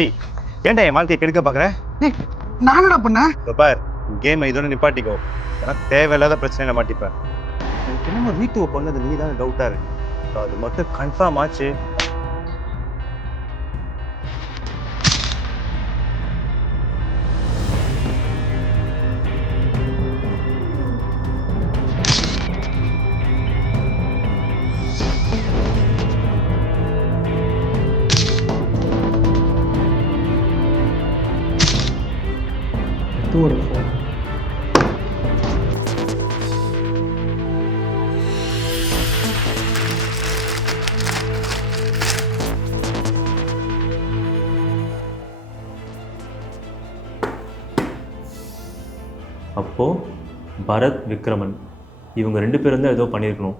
ஏய் ஏன்டா என் வாழ்க்கையை கெடுக்க பார்க்குற? ஏய் நான் என்னடா பண்ணேன்? இப்போ பார் கேமை இதோட நிப்பாட்டிக்கோ. எனக்கு தேவையில்லாத பிரச்சனையில மாட்டிப்பேன். எனக்கு என்னமோ வீட்டுக்கு பொண்ணது நீ தான் டவுட்டாக இருக்கு. அது மட்டும் கன்ஃபார்ம் ஆச்சு. தூடு ஃபோன். அப்போது பரத் விக்ரமன் இவங்க 2 பேரும் தான் ஏதோ பண்ணியிருக்கணும்.